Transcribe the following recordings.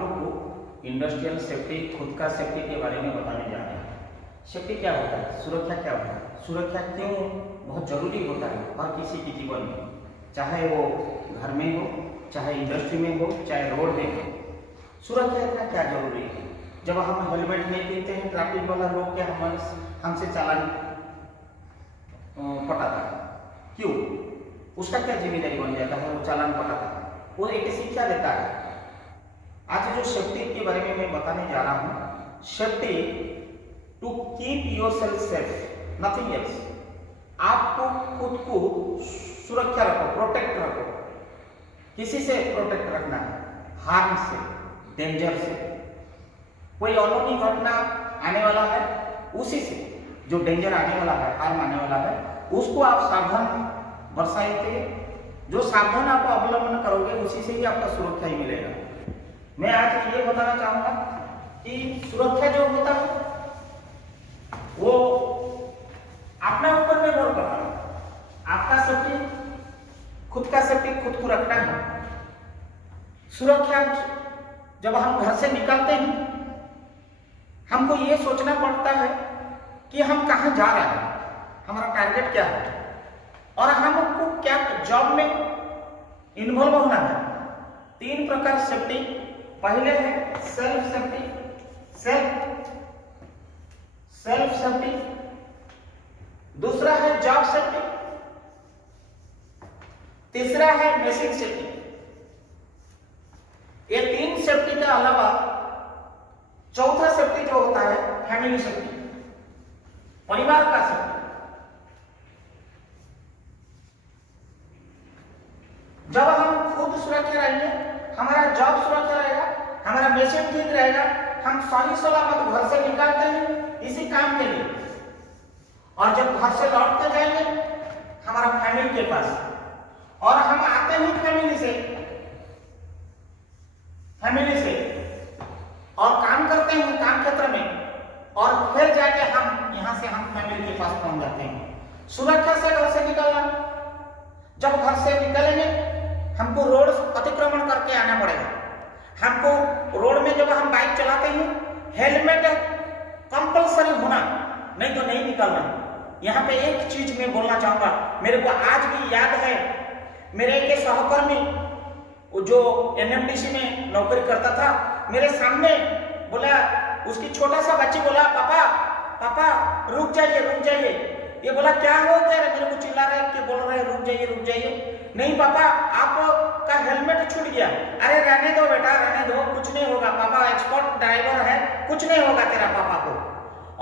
लोग को industrial safety, खुद का सेफ्टी के बारे में बताने जा रहे हैं। सेफ्टी क्या होता है, सुरक्षा क्या होता है, सुरक्षा क्यों बहुत जरूरी होता है हर किसी के जीवन में, चाहे वो घर में हो, चाहे इंडस्ट्री में हो, चाहे रोड में हो। सुरक्षा इतना क्या जरूरी है। जब हम हेलमेट नहीं पहनते हैं, ट्रैफिक वाला रोक के हमसे चालान पटाता है, क्यों? उसका क्या जिम्मेदारी बन जाता है, वो चालान पटाता है, वो एक शिक्षा देता है। आज जो सेफ्टी के बारे में मैं बताने जा रहा हूँ, safety to keep yourself safe, nothing else. आपको खुद को सुरक्षा रखो, प्रोटेक्ट रखो। किसी से प्रोटेक्ट रखना है, हार्म से, डेंजर से। कोई अनहोनी घटना आने वाला है, उसी से जो डेंजर आने वाला है, हार्म आने वाला है, उसको आप सावधान बरसाइए। जो सावधान आप अवलंबन करोगे, उसी से ही आपका सुरक्षा ही मिलेगा। मैं आज ये बताना चाहूंगा कि सुरक्षा जो होता है वो अपने ऊपर निर्भर करता है। आपका सेफ्टी, खुद का सेफ्टी खुद को रखना है। सुरक्षा जब हम घर से निकलते हैं, हमको ये सोचना पड़ता है कि हम कहाँ जा रहे हैं, हमारा टारगेट क्या है और हमको क्या जॉब में इन्वॉल्व होना है। 3 प्रकार सेफ्टी। पहले है सेल्फ सेफ्टी, सेल्फ सेफ्टी। दूसरा है जॉब सेफ्टी। तीसरा है बेसिक सेफ्टी। ये 3 सेफ्टी के अलावा चौथा सेफ्टी जो होता है फैमिली सेफ्टी, परिवार का सेफ्टी। जब हम खुद सुरक्षा रहेंगे, हमारा जॉब सुरक्षा रहेगा, हमारा बेसिक ठीक रहेगा, हम सही सलामत घर से निकलते हैं इसी काम के लिए, और जब घर से लौट कर जाएंगे हमारा फैमिली के पास, और हम आते हैं फैमिली से और काम करते हैं काम क्षेत्र में, और फिर जाके हम यहां से हम फैमिली के पास पहुंच जाते हैं। सुरक्षा से घर से निकलना, जब घर से निकलेंगे हमको रोड अतिक्रमण करके आना पड़ेगा। हमको रोड में जब हम बाइक चलाते हैं हेलमेट कंपलसरी होना, नहीं तो नहीं निकलना। यहाँ पे एक चीज मैं बोलना चाहूंगा, मेरे को आज भी याद है, मेरे एक सहकर्मी जो एनएमडीसी में नौकरी करता था, मेरे सामने बोला, उसकी छोटा सा बच्ची बोला, पापा रुक जाइए। ये बोला क्या हो गया, मेरे को चिल्ला रहे कि बोल रहे रुक जाइए। नहीं पापा, आपका हेलमेट छूट गया। अरे रहने दो बेटा, रहने दो, कुछ नहीं होगा, पापा एक्सपर्ट ड्राइवर है, कुछ नहीं होगा तेरा पापा को।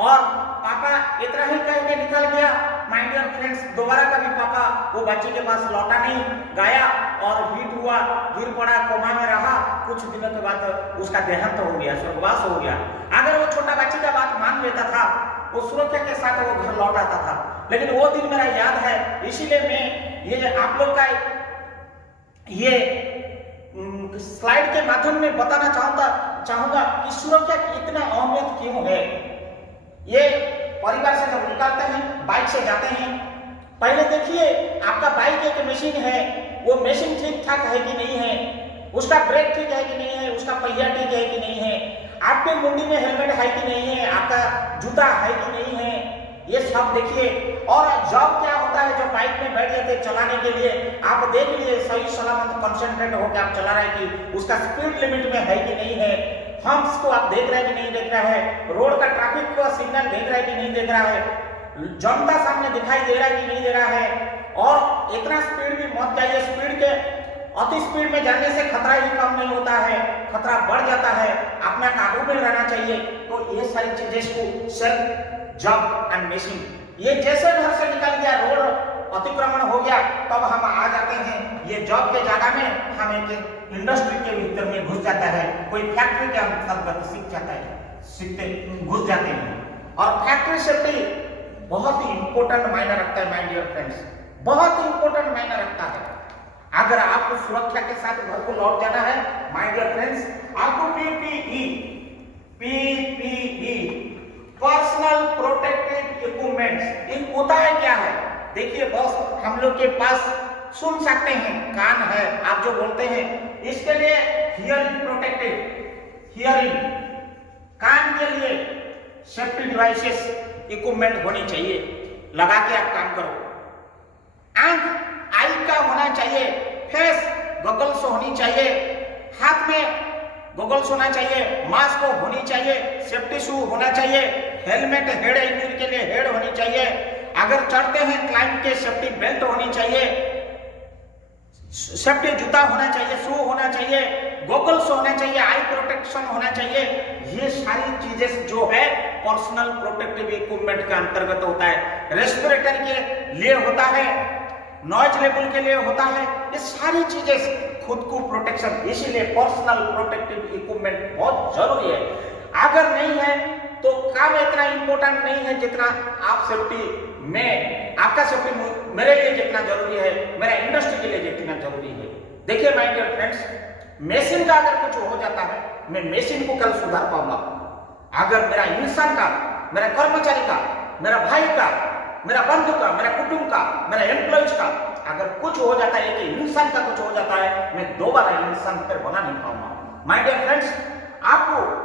और पापा इतना ही कह के निकल गया। माय डियर फ्रेंड्स, दोबारा कभी पापा वो बच्ची के पास लौटा नहीं, गया और हिट हुआ, गिर पड़ा, कोमा में रहा। कुछ दिनों के बाद उसका देहांत हो गया, स्वर्गवास हो गया। अगर वो छोटा बच्ची का बात मान लेता था, वो सुरक्षा के साथ वो घर लौट आता था, लेकिन वो दिन मेरा याद है। इसीलिए मैं ये आप लोग का ये स्लाइड के माध्यम में बताना चाहूंगा कि सुरक्षा की इतना अहमियत क्यों है। ये परिवार से जब निकलते हैं, बाइक से जाते हैं, पहले देखिए आपका बाइक एक मशीन है, वो मशीन ठीक ठाक है कि नहीं है, उसका ब्रेक ठीक है कि नहीं है, उसका पहिया ठीक है कि नहीं है, आपके मुंडी में हेलमेट है कि नहीं है, आपका जूता है कि नहीं है, ये सब देखिए। और जॉब क्या होता है, जब बाइक में बैठ जाते चलाने के लिए, आप देख लीजिए सही सलामत कंसंट्रेट होकर आप चला रहे कि उसका स्पीड लिमिट में है कि नहीं है, हम्स को आप देख रहे हैं कि नहीं देख रहा है, रोड का ट्रैफिक का सिग्नल देख रहा है कि नहीं देख रहा है, जनता सामने दिखाई दे रहा है कि नहीं दे रहा है। और इतना स्पीड भी मत जाइए, स्पीड के अति स्पीड में जाने से खतरा ही कम नहीं होता है, खतरा बढ़ जाता है, अपना काबू में रहना चाहिए। तो ये सारी चीजें को सेल्फ, जॉब एंड मशीन, ये जैसे घर से निकल गया, रोड अतिक्रमण हो गया, तब हम आ जाते हैं ये जॉब के जगह में, हम एक इंडस्ट्री के भीतर में घुस जाता है, कोई फैक्ट्री के अंतर्गत घुस जाते हैं। और फैक्ट्री सेफ्टी बहुत ही इंपॉर्टेंट मायने रखता है माय डियर फ्रेंड्स, बहुत इंपॉर्टेंट मायने रखता है। अगर आपको सुरक्षा के साथ घर को लौट जाना है माय डियर फ्रेंड्स, आपको पीपीई पर्सनल प्रोटेक्टिव इक्विपमेंट्स, इन होता है क्या है, देखिए बॉस, हम लोग के पास सुन सकते हैं, कान है, आप जो बोलते हैं, इसके लिए हियरिंग प्रोटेक्टिव, हियरिंग, कान के लिए सेफ्टी डिवाइसेस इक्विपमेंट होनी चाहिए, लगा के आप काम करो। आंख, आई का होना चाहिए, फेस गॉगल्स होनी चाहिए, हाथ में गॉगल्स होना चाहिए, मास्क होनी चाहिए, सेफ्टी शू होना चाहिए, हेलमेट हेड इंजरी के लिए हेड होनी चाहिए, अगर चढ़ते हैं क्लाइंब के सेफ्टी बेल्ट होनी चाहिए, सेफ्टी जूता होना चाहिए, शू होना चाहिए, गॉगल्स होना चाहिए, आई प्रोटेक्शन होना चाहिए। ये सारी चीजें जो है पर्सनल प्रोटेक्टिव इक्विपमेंट के अंतर्गत होता है। रेस्पिरेटर के लिए होता है, नॉइज लेवल के लिए होता है, ये सारी चीजें खुद को प्रोटेक्शन, इसीलिए पर्सनल प्रोटेक्टिव इक्विपमेंट बहुत जरूरी है। अगर नहीं है तो काम इतना इंपॉर्टेंट नहीं है जितना आप सेफ्टी में, आपका सेफ्टी मेरे लिए जितना जरूरी है, मेरा इंडस्ट्री के लिए जितना जरूरी है। देखिए माय डियर फ्रेंड्स, मशीन का अगर कुछ हो जाता है, मैं मशीन को कल सुधार पाऊंगा। अगर मेरा इंसान का, मेरा कर्मचारी का, मेरा भाई का, मेरा बंधु का, मेरा कुटुंब का, मेरा एम्प्लॉइज का अगर कुछ हो जाता है, कि इंसान का कुछ हो जाता है, मैं दोबारा इंसान फिर बना नहीं पाऊंगा। माय डियर फ्रेंड्स, आपको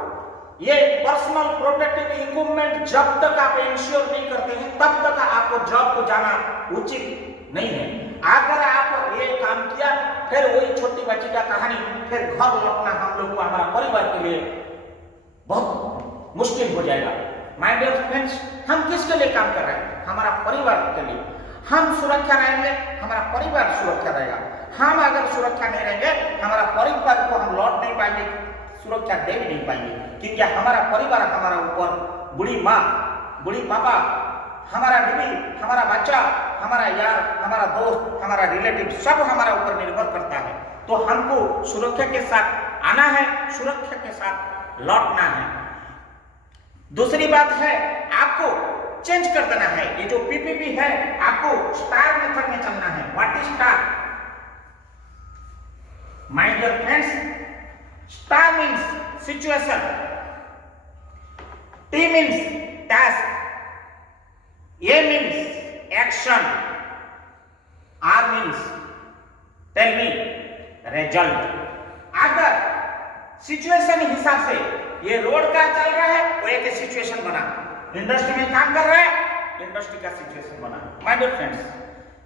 ये पर्सनल प्रोटेक्टिव इक्विपमेंट जब तक आप इंश्योर नहीं करते हैं, तब तक आपको जॉब को जाना उचित नहीं है। अगर आप ये काम किया, फिर वही छोटी बच्ची का कहानी, फिर घर लौटना हम लोग को, हमारा परिवार के लिए बहुत मुश्किल हो जाएगा। माय डियर फ्रेंड्स, हम किसके लिए काम कर रहे हैं? हमारा परिवार के लिए। हम सुरक्षा रहेंगे, हमारा परिवार सुरक्षा रहेगा। हम अगर सुरक्षा नहीं रहेंगे, हमारा परिवार को हम लौट नहीं पाएंगे, सुरक्षा दे भी नहीं पाएंगे, क्योंकि हमारा परिवार हमारा ऊपर, बुढ़ी माँ, बुढ़ी पापा, हमारा बीवी, हमारा बच्चा, हमारा यार, हमारा दोस्त, हमारा रिलेटिव, सब हमारा ऊपर निर्भर करता है। तो हमको सुरक्षा के साथ आना है, सुरक्षा के साथ लौटना है। दूसरी बात है, आपको चेंज कर देना है। ये जो पीपीपी है, आपको स्टार मेथड में चलना है। What is star? My dear friends, star means situation, T means task, A means action, R means tell me result. अगर सिचुएशन हिसाब से ये रोड का चल रहा है, वो एक सिचुएशन बना, इंडस्ट्री में काम कर रहा है, इंडस्ट्री का सिचुएशन बना। माय डियर फ्रेंड्स,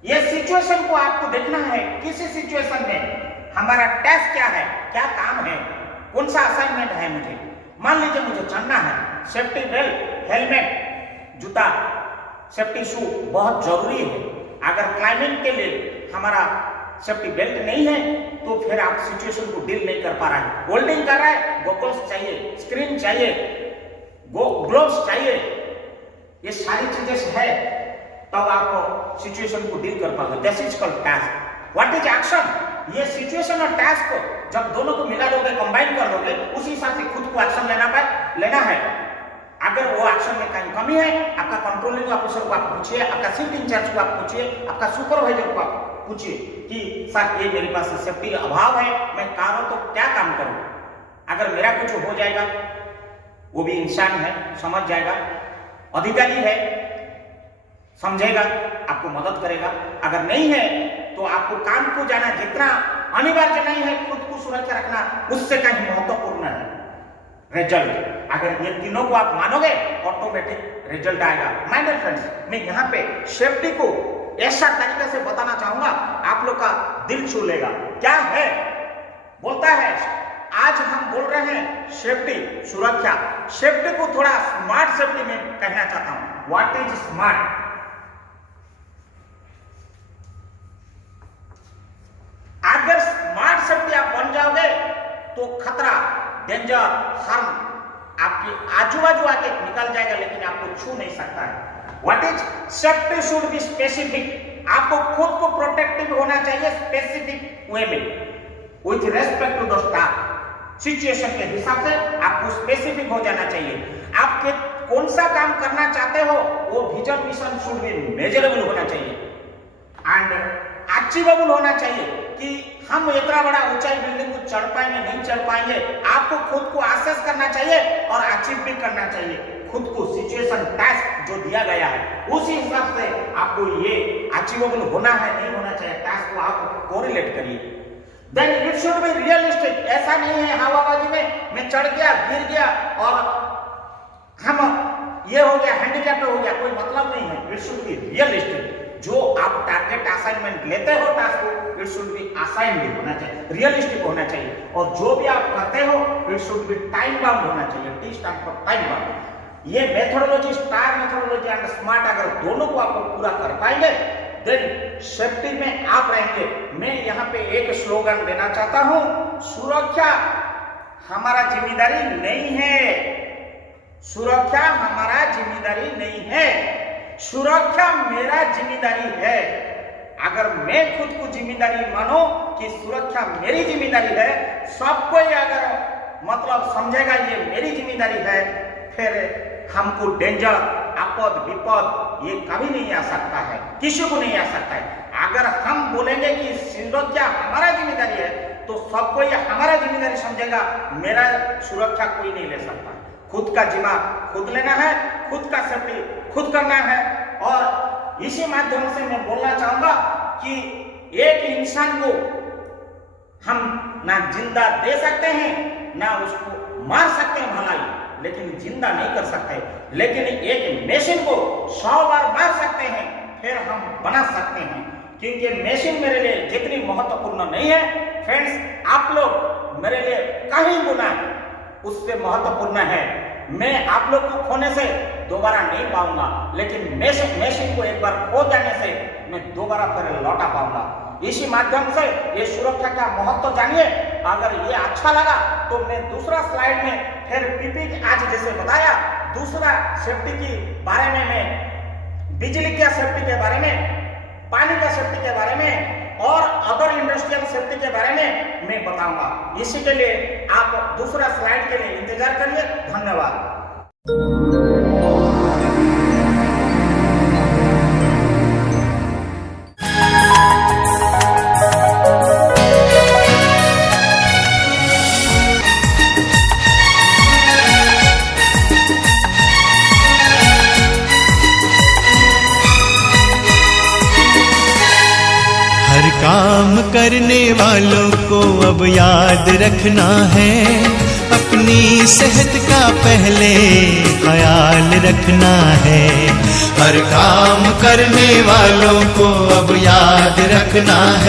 ये सिचुएशन को आपको देखना है, किसी सिचुएशन में हमारा टास्क क्या है, क्या काम है, कौन सा असाइनमेंट है मुझे। मान लीजिए मुझे चलना है, सेफ्टी बेल्ट, हेलमेट, जूता, सेफ्टी शू बहुत जरूरी है। अगर क्लाइंबिंग के लिए हमारा सेफ्टी बेल्ट नहीं है, तो फिर आप सिचुएशन को डील नहीं कर पा रहा है। होल्डिंग कर रहा है, गॉगल्स चाहिए, स्क्रीन चाहिए, ग्लोव्स चाहिए, ये सारी चीजें है, तब आप सिचुएशन को डील कर पाओगे। This is called task. What is action? ये सिचुएशन और टास्क को जब दोनों को मिला दोगे, कंबाइन कर दोगे, उसी हिसाब से खुद को एक्शन लेना है। अगर वो एक्शन में कहीं कमी है, आपका कंट्रोलिंग ऑफिसर को आप पूछिए, आपका शिफ्ट इंचार्ज को आप पूछिए, आपका सुपरवाइजर को आप पूछिए कि सर ये मेरे पास सेफ्टी अभाव है, मैं कार हूं तो क्या काम करूं। अगर मेरा कुछ हो जाएगा, वो भी इंसान है, समझ जाएगा, अधिकारी है, समझेगा, आपको मदद करेगा। अगर नहीं है तो आपको काम को जाना जितना अनिवार्य नहीं है, खुद को सुरक्षा रखना उससे कहीं महत्वपूर्ण है। रिजल्ट, अगर ये तीनों को आप मानोगे, ऑटोमेटिक रिजल्ट आएगा। माय डियर फ्रेंड्स, मैं यहाँ पे सेफ्टी को ऐसा तरीके से बताना चाहूंगा, आप लोग का दिल छू लेगा। क्या है बोलता है, आज हम बोल रहे हैं सेफ्टी, सुरक्षा। सेफ्टी को थोड़ा स्मार्ट सेफ्टी में कहना चाहता हूं। What is smart? अगर स्मार्ट सेफ्टी आप बन जाओगे तो खतरा, डेंजर, हार्म आपके आजू बाजू आके निकल जाएगा, लेकिन आपको छू नहीं सकता है। What is safety? Should be specific. आपको खुद को प्रोटेक्टिव होना चाहिए स्पेसिफिक वे में, with respect to the staff. Situation के हिसाब से आपको स्पेसिफिक हो जाना चाहिए। आप कौन सा काम करना चाहते हो, वो vision mission should be measurable होना चाहिए एंड अचीवेबल होना चाहिए कि हम इतना बड़ा ऊंचाई बिल्डिंग को चढ़ पाएंगे, नहीं चढ़ पाएंगे। आपको खुद को असेस करना चाहिए और अचीव भी करना चाहिए। खुद को सिचुएशन, टास्क जो दिया गया है, उसी हिसाब से आपको ये अचीवेबल होना है, नहीं होना चाहिए, टास्क को आप कोरिलेट करिए। Then it should be realistic. ऐसा नहीं है हवाबाजी में मैं चढ़ गया, गिर गया और हम ये हो गया, हैंडीकैप हो गया, कोई मतलब नहीं है। It should be realistic. जो आप टारगेट असाइनमेंट लेते हो टास्क को, इट शुड बी असाइन्ड होना चाहिए, रियलिस्टिक होना चाहिए। और जो भी आप करते हो it should be time bound होना चाहिए। T stand for time bound. ये methodology, STAR methodology and SMART, अगर दोनों को आप पूरा कर पाएंगे देन सेफ्टी में आप रहेंगे। मैं यहाँ पे एक स्लोगन देना चाहता हूँ, सुरक्षा हमारा जिम्मेदारी नहीं है। सुरक्षा हमारा जिम्मेदारी नहीं है, सुरक्षा मेरा जिम्मेदारी है। अगर मैं खुद को जिम्मेदारी मानो कि सुरक्षा मेरी जिम्मेदारी है, सब कोई अगर मतलब समझेगा ये मेरी जिम्मेदारी है, फिर हमको डेंजर, आपद, विपद ये कभी नहीं आ सकता है, किसी को नहीं आ सकता है। अगर हम बोलेंगे कि सुरक्षा हमारा जिम्मेदारी है, तो सब कोई हमारा जिम्मेदारी समझेगा, मेरा सुरक्षा कोई नहीं ले सकता। खुद का जिम्मा खुद लेना है, खुद का सेफ्टी खुद करना है। और इसी माध्यम से मैं बोलना चाहूंगा कि एक इंसान को हम ना जिंदा दे सकते हैं, ना उसको मार सकते हैं भलाई, लेकिन जिंदा नहीं कर सकते। लेकिन एक मशीन को 100 बार मार सकते हैं, फिर हम बना सकते हैं। क्योंकि मशीन मेरे लिए जितनी महत्वपूर्ण नहीं है फ्रेंड्स, आप लोग मेरे लिए कहीं गुना उससे महत्वपूर्ण है। मैं आप लोग को खोने से दोबारा नहीं पाऊंगा, लेकिन मशीन को एक बार खो जाने से मैं दोबारा फिर लौटा पाऊंगा। इसी माध्यम से ये सुरक्षा का महत्व जानिए। अगर ये अच्छा लगा तो मैं दूसरा स्लाइड में फिर पीपी आज जैसे बताया, दूसरा सेफ्टी के बारे में, मैं बिजली के सेफ्टी के बारे में, पानी का सेफ्टी के बारे में और अदर इंडस्ट्रियल सेफ्टी के बारे में मैं बताऊंगा। इसी के लिए आप दूसरा स्लाइड के लिए इंतजार करिए। धन्यवाद। हर काम करने वालों को अब याद रखना है, अपनी सेहत का पहले ख्याल रखना है। हर काम करने वालों को अब याद रखना है।